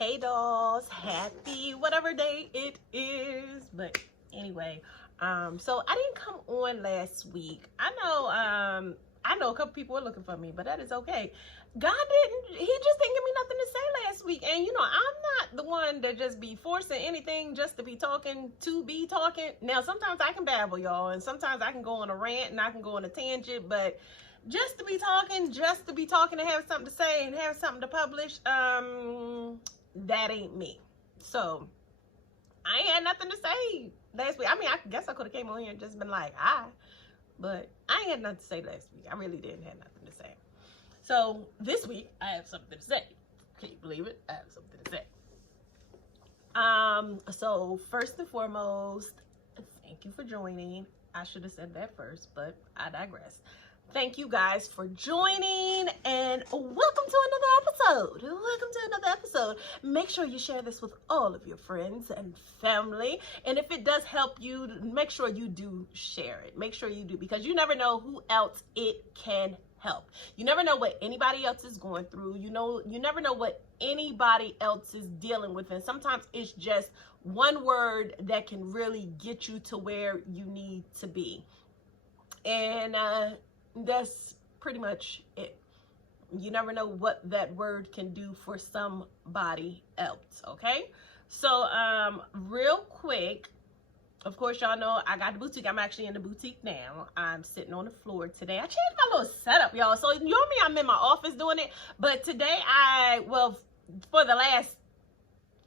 Hey dolls, happy whatever day it is. But anyway, so I didn't come on last week. I know a couple people were looking for me, but that is okay. He just didn't give me nothing to say last week. And I'm not the one that just be forcing anything just to be talking. Now, sometimes I can babble, y'all, and sometimes I can go on a rant and I can go on a tangent, but just to be talking and have something to say and have something to publish, that ain't me. So I ain't had nothing to say last week. I mean, I guess I could have came on here and just been like, but I ain't had nothing to say last week. I really didn't have nothing to say. So this week I have something to say. Can you believe it? I have something to say. So first and foremost, thank you for joining. I should have said that first, but I digress. Thank you guys for joining, and welcome to another episode. Make sure you share this with all of your friends and family, and if it does help you, make sure you do share it. Make sure you do, because you never know who else it can help. You never know what anybody else is going through. You never know what anybody else is dealing with, and sometimes it's just one word that can really get you to where you need to be. And that's pretty much it. You never know what that word can do for somebody else, okay? So real quick, of course, y'all know I got the boutique. I'm actually in the boutique now. I'm sitting on the floor today. I changed my little setup, y'all. So normally I'm in my office doing it, but today for the last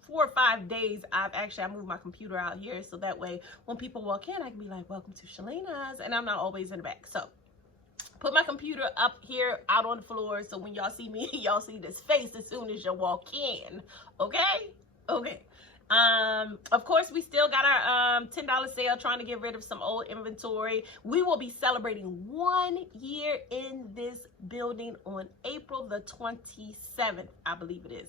4 or 5 days, I moved my computer out here, so that way when people walk in, I can be like, welcome to Shalina's, and I'm not always in the back. So put my computer up here out on the floor, so when y'all see me, y'all see this face as soon as you walk in. Okay. Of course, we still got our $10 sale, trying to get rid of some old inventory. We will be celebrating 1 year in this building on April the 27th, I believe it is.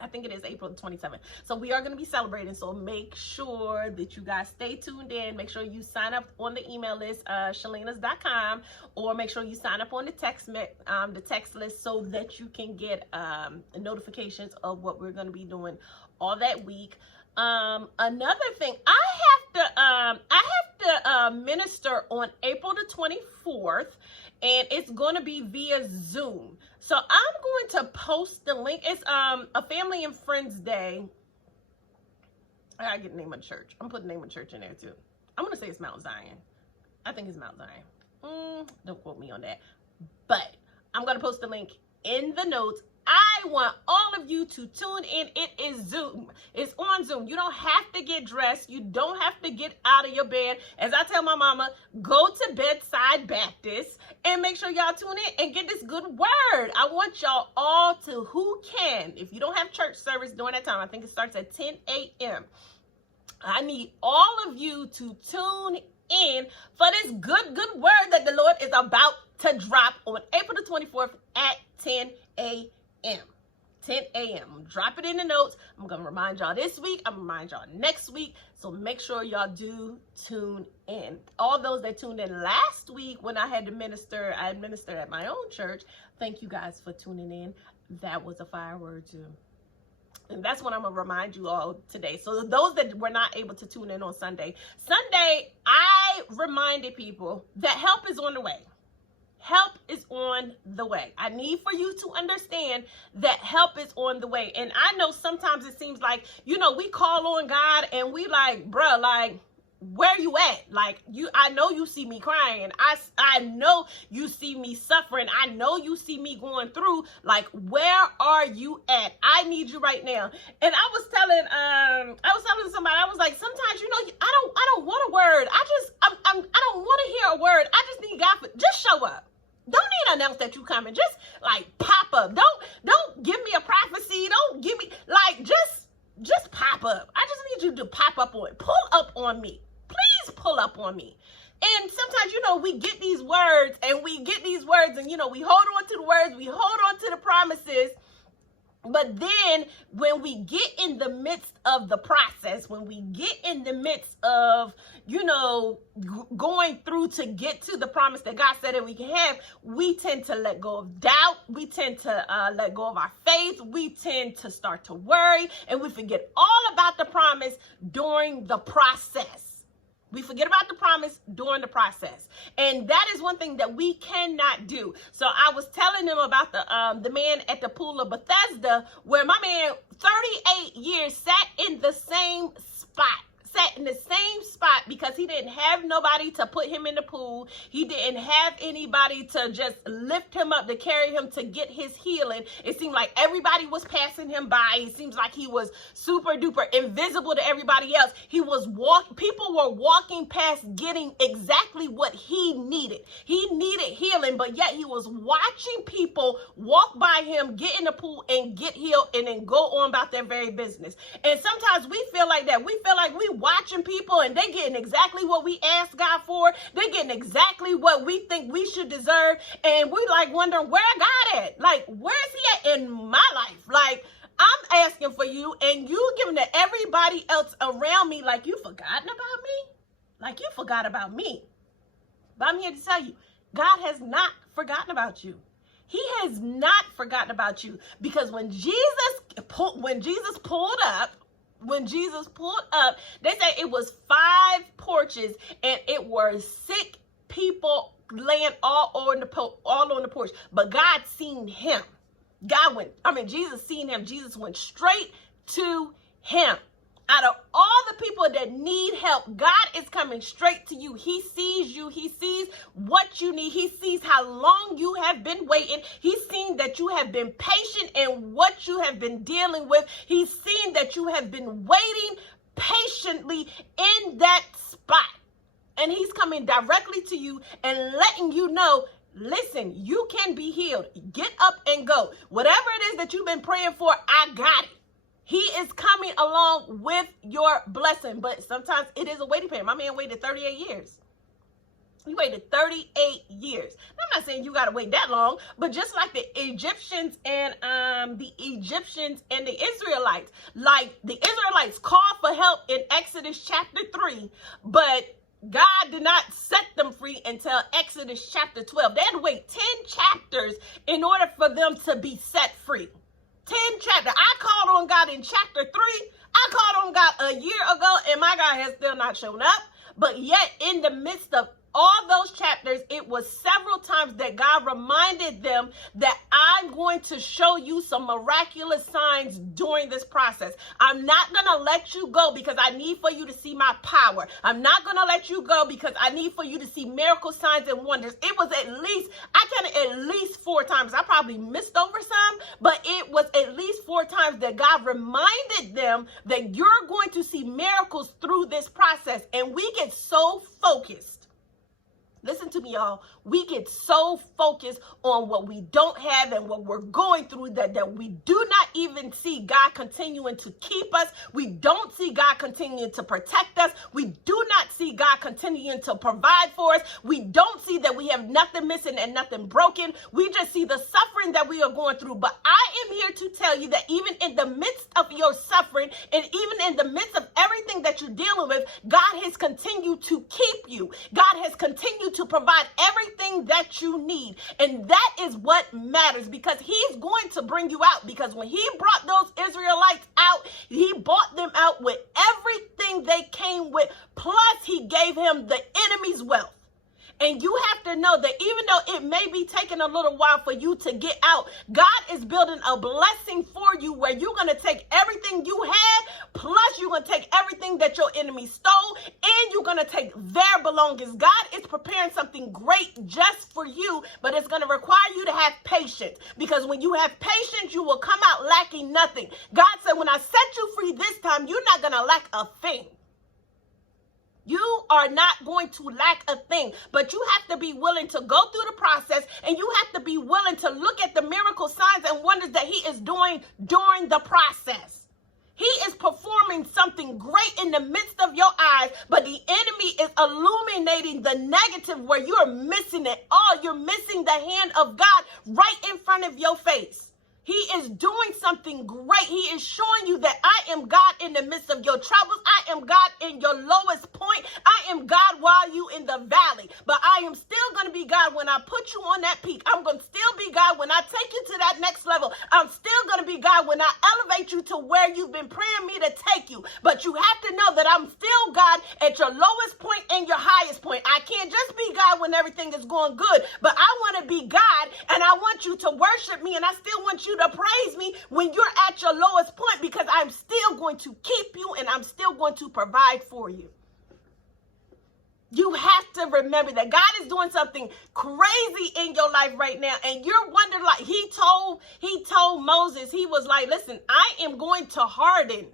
I think it is April the 27th. So we are going to be celebrating. So make sure that you guys stay tuned in. Make sure you sign up on the email list, shalinas.com, or make sure you sign up on the text list so that you can get notifications of what we're going to be doing all that week. Another thing, I have to minister on April the 24th, and it's going to be via Zoom. So I'm going to post the link. It's a family and friends day. I gotta get the name of the church. I'm putting the name of the church in there too. I'm gonna say it's Mount Zion. I think it's Mount Zion. Don't quote me on that. But I'm gonna post the link in the notes. I want all of you to tune in. It is Zoom. It's on Zoom. You don't have to get dressed. You don't have to get out of your bed. As I tell my mama, go to Bedside Baptist and make sure y'all tune in and get this good word. I want y'all all to, who can, if you don't have church service during that time, I think it starts at 10 a.m. I need all of you to tune in for this good word that the Lord is about to drop on April the 24th at 10 a.m. 10 a.m. Drop it in the notes. I'm going to remind y'all this week. I'm going to remind y'all next week. So make sure y'all do tune in. All those that tuned in last week when I had to minister, I ministered at my own church. Thank you guys for tuning in. That was a fire word too. And that's what I'm going to remind you all today. So those that were not able to tune in on Sunday, I reminded people that help is on the way. Help is on the way. I need for you to understand that help is on the way. And I know sometimes it seems like, we call on God and we like, bruh, like, where you at? Like, I know you see me crying. I know you see me suffering. I know you see me going through. Like, where are you at? I need you right now. And I was telling somebody, I was like, sometimes, I don't want a word. I don't want to hear a word. I just need God just show up. Don't need to announce that you coming. Just like pop up. Don't give me a prophecy. Don't give me just pop up. I just need you to pop up on it. Pull up on me. Please pull up on me. And sometimes, we get these words and we hold on to the words. We hold on to the promises. But then when we get in the midst of the process, when we get in the midst of, going through to get to the promise that God said that we can have, we tend to let go of doubt. We tend to let go of our faith. We tend to start to worry, and we forget all about the promise during the process. We forget about the promise during the process. And that is one thing that we cannot do. So I was telling them about the man at the pool of Bethesda, where my man 38 years sat in the same spot. Because he didn't have nobody to put him in the pool. He didn't have anybody to just lift him up, to carry him to get his healing. It seemed like everybody was passing him by. It seems like he was super duper invisible to everybody else. People were walking past getting exactly what he needed. He needed healing, but yet he was watching people walk by him, get in the pool and get healed, and then go on about their very business. And sometimes we feel like that. We feel like we watching people and they getting exactly what we asked God for. They're getting exactly what we think we should deserve. And we like wondering, where God at? Like, where is he at in my life? Like, I'm asking for you and you giving to everybody else around me like you forgotten about me? Like you forgot about me. But I'm here to tell you, God has not forgotten about you. He has not forgotten about you, because when Jesus pulled up, they say it was 5 porches and it were sick people laying all on the porch. But God seen him. Jesus seen him. Jesus went straight to him. Out of all the people that need help, God is coming straight to you. He sees you. He sees what you need. He sees how long you have been waiting. He's seen that you have been patient in what you have been dealing with. He's seen that you have been waiting patiently in that spot. And he's coming directly to you and letting you know, listen, you can be healed. Get up and go. Whatever it is that you've been praying for, I got it. He is coming along with your blessing. But sometimes it is a waiting period. My man waited 38 years. He waited 38 years. I'm not saying you got to wait that long, but just like the Egyptians and the Israelites, like the Israelites called for help in Exodus chapter 3, but God did not set them free until Exodus chapter 12. They had to wait 10 chapters in order for them to be set free. 10 chapters. I called on God in chapter 3. I called on God a year ago, and my God has still not shown up. But yet, in the midst of all those chapters, it was several times that God reminded them that I'm going to show you some miraculous signs during this process. I'm not going to let you go because I need for you to see my power. I'm not going to let you go because I need for you to see miracle signs and wonders. It was at least 4 times. I probably missed over some, but it was at least 4 times that God reminded them that you're going to see miracles through this process. And we get so focused. Listen to me, y'all. We get so focused on what we don't have and what we're going through that we do not even see God continuing to keep us. We don't see God continuing to protect us. We do not see God continuing to provide for us. We don't see that we have nothing missing and nothing broken. We just see the suffering that we are going through. But I am here to tell you that even in the midst of your suffering and even in the midst of everything that you're dealing with, God has continued to keep you. God has continued to provide everything that you need. And that is what matters, because he's going to bring you out. Because when he brought those Israelites out, he brought them out with everything they came with. Plus, he gave him the enemy's wealth. And you have to know that even though it may be taking a little while for you to get out, God is building a blessing for you where you're going to take everything you had, plus you're going to take everything that your enemy stole, and you're going to take their belongings. God is preparing something great just for you, but it's going to require you to have patience, because when you have patience, you will come out lacking nothing. God said, when I set you free this time, you're not going to lack a thing. You are not going to lack a thing, but you have to be willing to go through the process, and you have to be willing to look at the miracle signs and wonders that he is doing during the process. He is performing something great in the midst of your eyes, but the enemy is illuminating the negative where you're missing it all. You're missing the hand of God right in front of your face. He is doing something great. He is showing you that I am God in the midst of your troubles. I am God in your lowest point. I am God while you in the valley. But I am still going to be God when I put you on that peak. I'm going to still be God when I take you to that next level. I'm still going to be God when I elevate you to where you've been praying me to take you. But you have to know that I'm still God at your lowest point and your highest point. I can't just be God when everything is going good, but I want to be God, and I want you to worship me, and I still want you to praise me when you're at your lowest point, because I'm still going to keep you and I'm still going to provide for you. You have to remember that God is doing something crazy in your life right now, and you're wondering, like he told Moses, he was like, listen, I am going to harden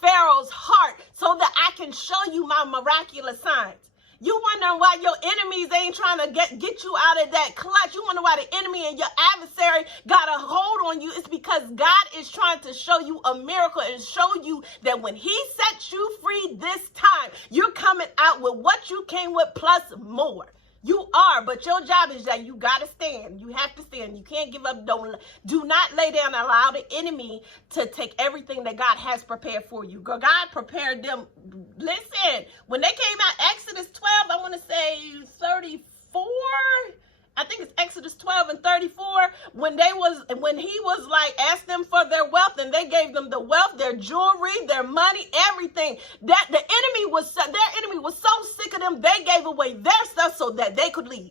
Pharaoh's heart so that I can show you my miraculous signs. You wondering why your enemies ain't trying to get you out of that clutch. You wonder why the enemy and your adversary got a hold on you. It's because God is trying to show you a miracle and show you that when he sets you free this time, you're coming out with what you came with plus more. You are, but your job is that you got to stand. You have to stand. You can't give up. Do not lay down and allow the enemy to take everything that God has prepared for you. God prepared them. Listen, when they came out, Exodus 12, I want to say 34. I think it's Exodus 12 and 34, when he was like, asked them for their wealth, and they gave them the wealth, their jewelry, their money, everything. That their enemy was so sick of them, they gave away their stuff so that they could leave.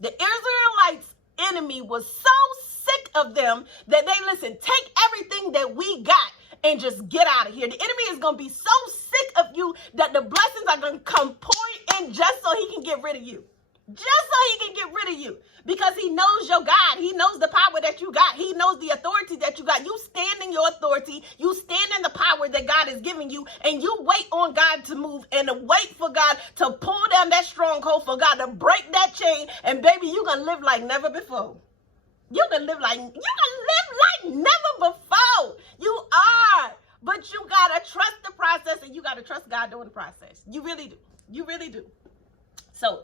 The Israelites' enemy was so sick of them that they, listen, take everything that we got and just get out of here. The enemy is going to be so sick of you that the blessings are going to come pouring in just so he can get rid of you. Just so he can get rid of you, because he knows your God. He knows the power that you got. He knows the authority that you got. You stand in your authority. You stand in the power that God is giving you, and you wait on God to move and wait for God to pull down that stronghold, for God to break that chain, and baby, you're going to live like never before. You're going to live like never before. You are. But you got to trust the process, and you got to trust God during the process. You really do. You really do. So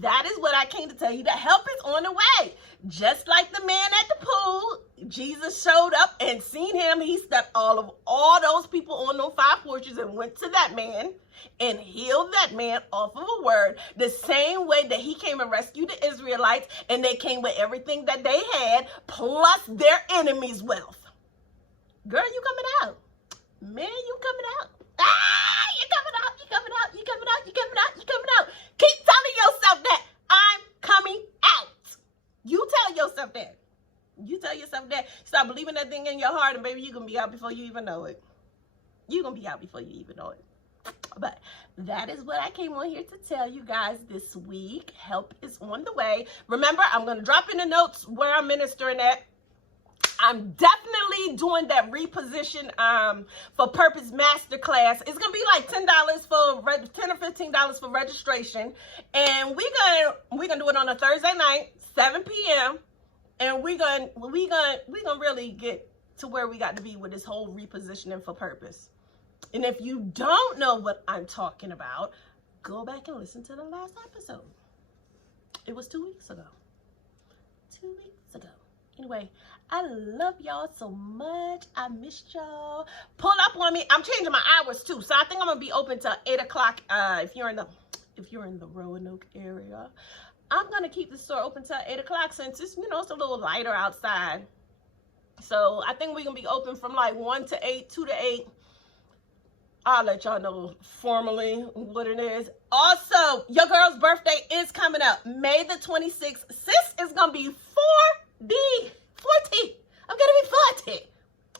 that is what I came to tell you. The help is on the way. Just like the man at the pool, Jesus showed up and seen him. He stepped all those people on those 5 porches and went to that man and healed that man off of a word. The same way that he came and rescued the Israelites, and they came with everything that they had, plus their enemies' wealth. Girl, you coming out. Man, you coming out. You're coming out. You're coming out. You're coming out. You're coming out. You're coming out. Keep telling yourself that I'm coming out. You tell yourself that. You tell yourself that. Stop believing that thing in your heart, and baby, you're going to be out before you even know it. You're going to be out before you even know it. But that is what I came on here to tell you guys this week. Help is on the way. Remember, I'm going to drop in the notes where I'm ministering at. I'm definitely doing that reposition for purpose masterclass. It's gonna be like $10 for $10 or $15 for registration, and we're gonna do it on a Thursday night, 7 p.m. And we're gonna really get to where we got to be with this whole repositioning for purpose. And if you don't know what I'm talking about, go back and listen to the last episode. It was 2 weeks ago. 2 weeks ago. Anyway, I love y'all so much. I missed y'all. Pull up on me. I'm changing my hours too, so I think I'm gonna be open till 8 o'clock. If you're in the Roanoke area, I'm gonna keep the store open till 8 o'clock, since it's it's a little lighter outside. So I think we're gonna be open from like 1 to 8, 2 to 8. I'll let y'all know formally what it is. Also, your girl's birthday is coming up, May the 26th. Sis is gonna be 40. I'm gonna be 40.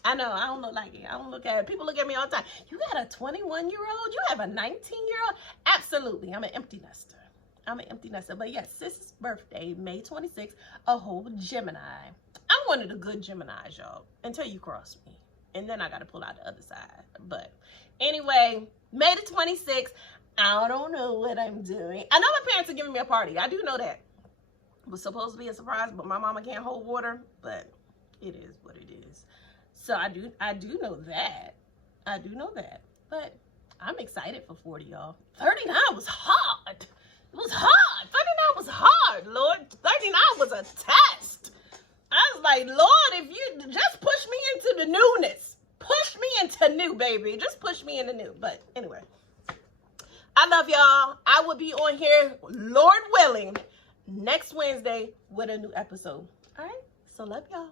I know, I don't look like it. I don't look at it. People look at me all the time. You got a 21-year-old? You have a 19-year-old? Absolutely. I'm an empty nester. But yes, sis' birthday, May 26th, a whole Gemini. I'm one of the good Geminis, y'all, until you cross me. And then I got to pull out the other side. But anyway, May the 26th, I don't know what I'm doing. I know my parents are giving me a party. I do know that. It was supposed to be a surprise, but my mama can't hold water. But it is what it is. So I do know that. But I'm excited for 40, y'all. 39 was hard. It was hard. 39 was hard, Lord. 39 was a test. I was like, Lord, if you just push me into the newness. Push me into new, baby. Just push me into new. But anyway, I love y'all. I will be on here, Lord willing, next Wednesday with a new episode. All right? So love y'all.